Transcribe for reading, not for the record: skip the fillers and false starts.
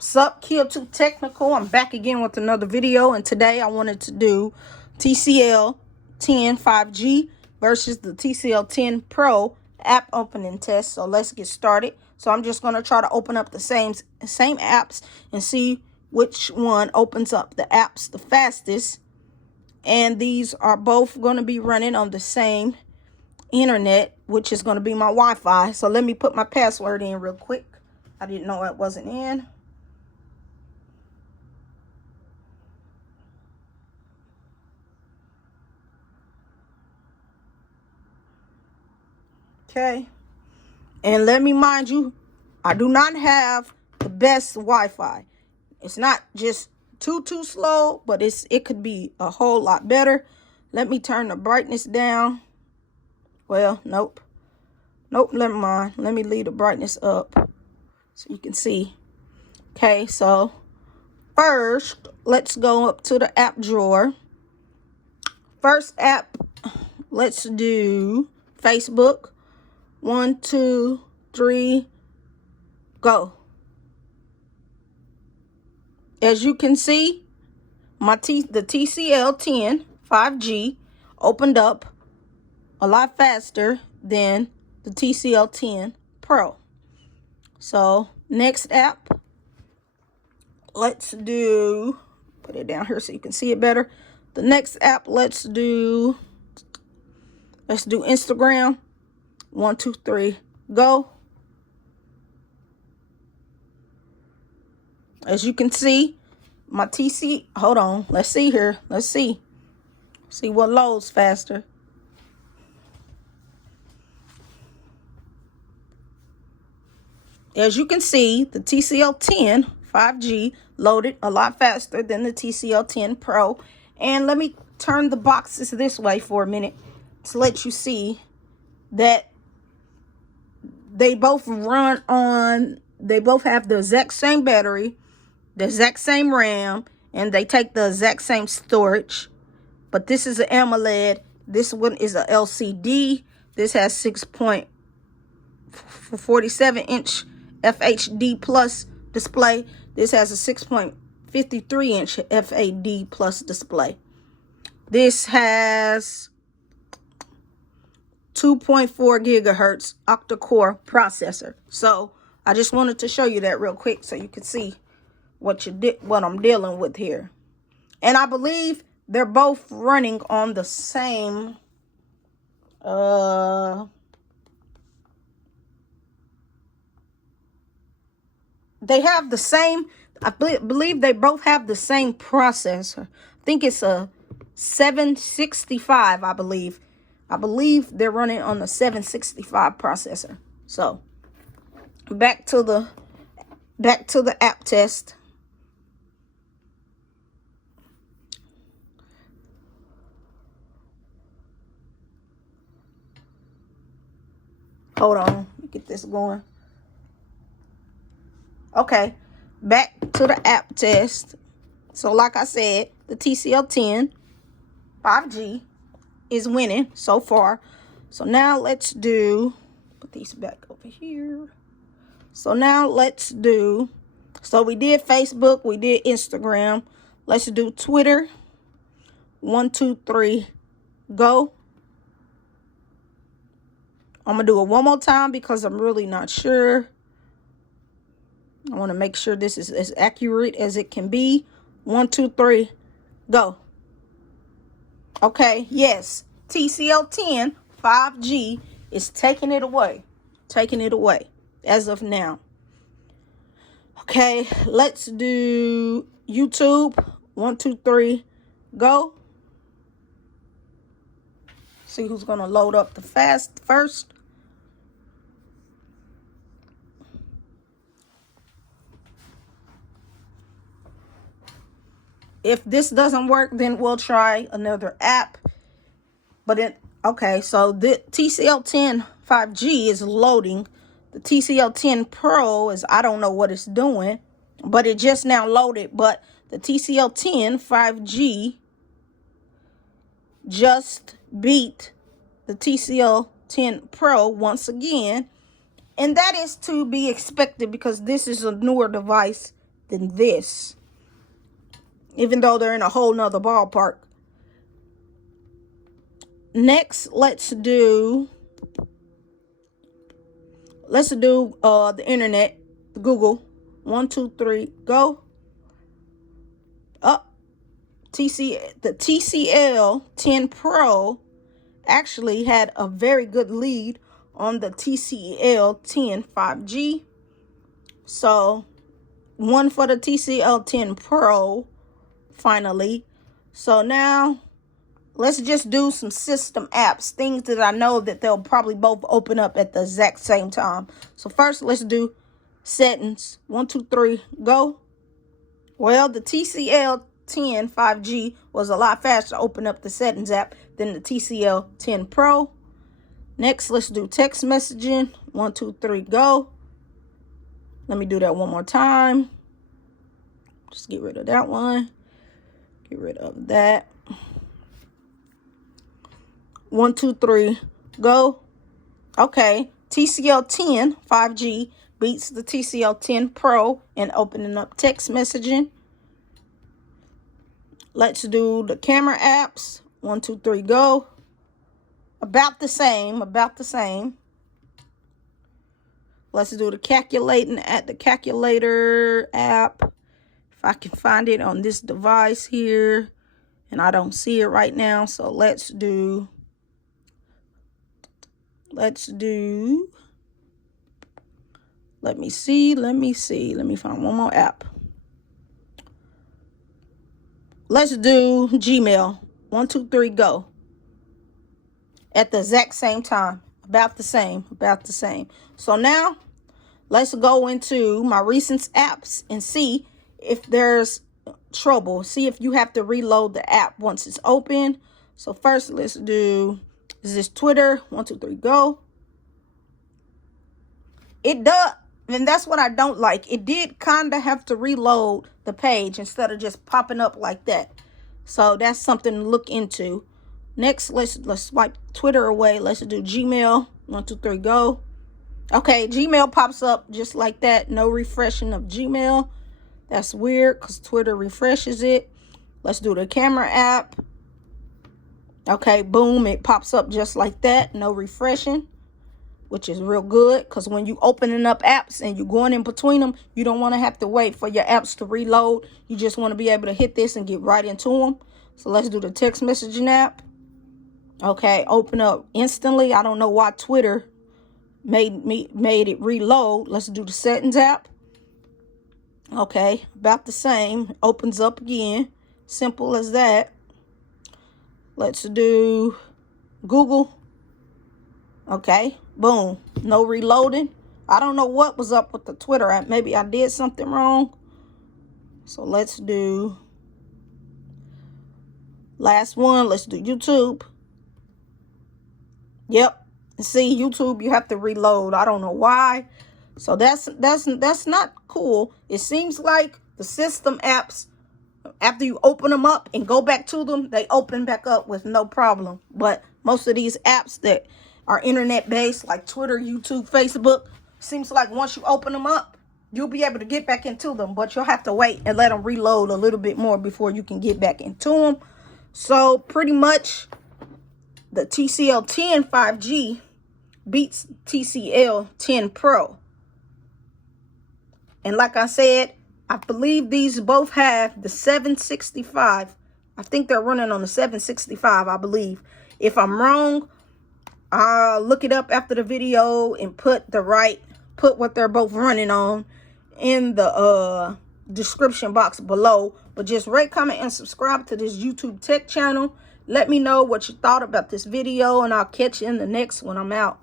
Sup, Kill Too Technical. I'm back again with another video, and today I wanted to do TCL 10 5G versus the TCL 10 Pro app opening test. So let's get started. So I'm just going to try to open up the same apps and see which one opens up the apps the fastest. And these are both going to be running on the same internet, which is going to be my Wi-Fi. So let me put my password in real quick. I didn't know it wasn't in. Okay, and let me mind you, I do not have the best Wi-Fi. It's not just too slow, but it could be a whole lot better. Let me turn the brightness down. Well, nope, never mind. Let me leave the brightness up so you can see. Okay, so first, let's go up to the app drawer. First app, let's do Facebook. 1, 2, 3, go. As you can see, the TCL 10 5G opened up a lot faster than the TCL 10 Pro. So next app, let's do, put it down here so you can see it better. The next app, let's do Instagram. 1, 2, 3, go. As you can see, my hold on, let's see here. Let's see what loads faster. As you can see, the TCL 10 5G loaded a lot faster than the TCL 10 Pro. And let me turn the boxes this way for a minute to let you see that they both have the exact same battery, the exact same RAM, and they take the exact same storage. But this is an AMOLED. This one is a LCD. This has 6.47-inch FHD plus display. This has a 6.53-inch FAD plus display. This has 2.4 gigahertz octa-core processor. So I just wanted to show you that real quick so you can see what I'm dealing with here. And I believe they're both running on the same they have the same, I believe they both have the same processor. I think it's a 765, I believe. I believe they're running on the 765 processor. So back to the app test. Hold on, let me get this going. Okay, back to the app test. So like I said, the TCL 10 5G is winning so far. So now let's put these back over here. So now so we did Facebook, we did Instagram. Let's do Twitter. 1, 2, 3, go. I'm gonna do it one more time because I'm really not sure. I want to make sure this is as accurate as it can be. 1, 2, 3, go. Okay, yes, TCL 10 5G is taking it away as of now. Okay, let's do YouTube. 1, 2, 3, go. See who's gonna load up the first. If this doesn't work, then we'll try another app. Okay, so the TCL 10 5G is loading. The TCL 10 Pro I don't know what it's doing, but it just now loaded. But the TCL 10 5G just beat the TCL 10 Pro once again. And that is to be expected because this is a newer device than this, even though they're in a whole nother ballpark. Next, let's do the internet, Google. 1, 2, 3, go. Up. The TCL 10 Pro actually had a very good lead on the TCL 10 5G. So, one for the TCL 10 Pro, finally. So now, let's just do some system apps, things that I know that they'll probably both open up at the exact same time. So first, let's do settings. 1, 2, 3, go. Well, the TCL 10 5G was a lot faster to open up the settings app than the TCL 10 Pro. Next, let's do text messaging. 1, 2, 3, go. Let me do that one more time. Just get rid of that one. Get rid of that. 1, 2, 3, go. Okay, TCL 10 5G beats the TCL 10 Pro in opening up text messaging. Let's do the camera apps. 1, 2, 3, go. About the same. Let's do the calculator app. If I can find it on this device here, and I don't see it right now, so let's do. Let me see. Let me find one more app. Let's do Gmail. 1, 2, 3, go. At the exact same time. About the same. So now, let's go into my recent apps and see if there's trouble. See if you have to reload the app once it's open. So first, let's do, is this Twitter? 1, 2, 3, go. It does, and that's what I don't like. It did kind of have to reload the page instead of just popping up like that. So that's something to look into. Next, let's swipe Twitter away. Let's do Gmail. 1, 2, 3, go. Okay, Gmail pops up just like that. No refreshing of Gmail. That's weird because Twitter refreshes it. Let's do the camera app. Okay, boom, it pops up just like that. No refreshing, which is real good because when you opening up apps and you're going in between them, you don't want to have to wait for your apps to reload. You just want to be able to hit this and get right into them. So let's do the text messaging app. Okay, open up instantly. I don't know why Twitter made it reload. Let's do the settings app. Okay, about the same. Opens up again. Simple as that. Let's do Google. Okay, boom. No reloading. I don't know what was up with the Twitter app. Maybe I did something wrong. So let's do last one. Let's do YouTube. Yep. See, YouTube, you have to reload. I don't know why. So that's not cool. It seems like the system apps, after you open them up and go back to them, they open back up with no problem. But most of these apps that are internet based, like Twitter, YouTube, Facebook, seems like once you open them up, you'll be able to get back into them, but you'll have to wait and let them reload a little bit more before you can get back into them. So pretty much the TCL 10 5G beats TCL 10 Pro. And like I said, I believe these both have the 765. I think they're running on the 765, I believe. If I'm wrong, I'll look it up after the video and put what they're both running on in the description box below. But just rate, comment, and subscribe to this YouTube tech channel. Let me know what you thought about this video, and I'll catch you in the next one. I'm out.